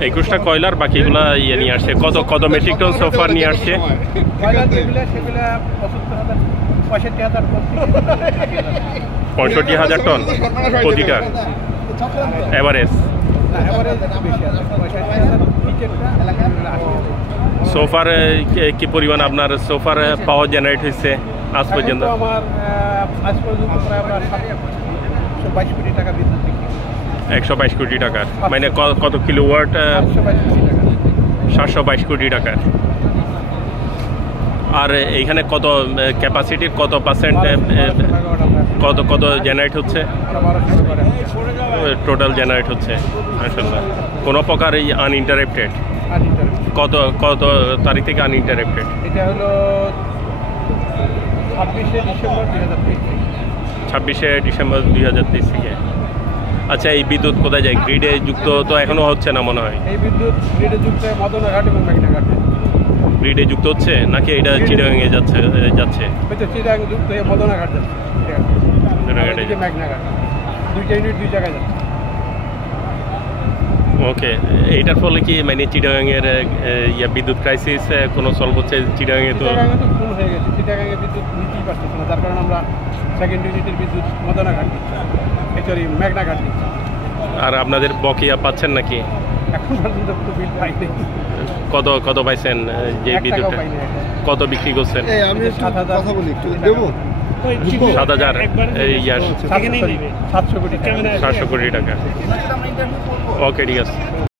21টা কয়লার, বাকিগুলা ইয়ে নিয়ে আসছে। কত কত মেট্রিক টন সোফার নিয়ে আসছে? 65,000 টন প্রতিটার এভারেজ। সোফার কি পরিমাণ আপনার সোফার পাওয়ার জেনারেট হয়েছে আজ পর্যন্ত? আমার আজ পর্যন্ত প্রায় 122 কোটি টাকা বিদ্যুৎ। 122 কোটি টাকার, মানে কত কিলোওয়াট? 722 কোটি টাকার। আর এইখানে কত ক্যাপাসিটির কত পার্সেন্ট কত জেনারেট হচ্ছে? টোটাল জেনারেট হচ্ছে মাশাআল্লাহ, কোনো প্রকার এই আনইন্টারাপ্টেড? কত কত তারিখ থেকে আনইন্টারাপ্টেড? এটা হলো 26শে ডিসেম্বর 2023। 26শে ডিসেম্বর 2023 থেকে। আচ্ছা, এই বিদ্যুৎ কোথায় যায়? গ্রিডে যুক্ত তো এখনো হচ্ছে না মনে হয়। এই বিদ্যুৎ গ্রিডে যুক্ত মদনাঘাট এবং মেঘনাঘাটে। গ্রিডে যুক্ত হচ্ছে নাকি এটা চিটাগাংয়ে যাচ্ছে? চিটাগাং যুক্ত হয়ে মদনাঘাট যাচ্ছে, মেঘনাঘাট। দুইটা ইউনিট দুই জায়গায় যাচ্ছে। ওকে, এইটার ফলে কি মানে চিটাগাংয়ের বিদ্যুৎ ক্রাইসিস কোনো সলভ হচ্ছে? চিটাগাংয়ে তো ফুল হয়ে গেছে, চিটাগাংয়ে বিদ্যুৎ নিতেই পারতেছে না, যার কারণে আমরা সেকেন্ড ইউনিটের বিদ্যুৎ মদনাঘাট দিচ্ছি, সরি মেঘনাঘাট দিচ্ছি। আর আপনাদের বকেয়া পাচ্ছেন নাকি? এখন পর্যন্ত কোনো বিল পাইনি। কত পাইছেন যে বিদ্যুৎটা? কত বিক্রি করছেন? 7,000 700 কোটি টাকা। ওকে, ঠিক আছে।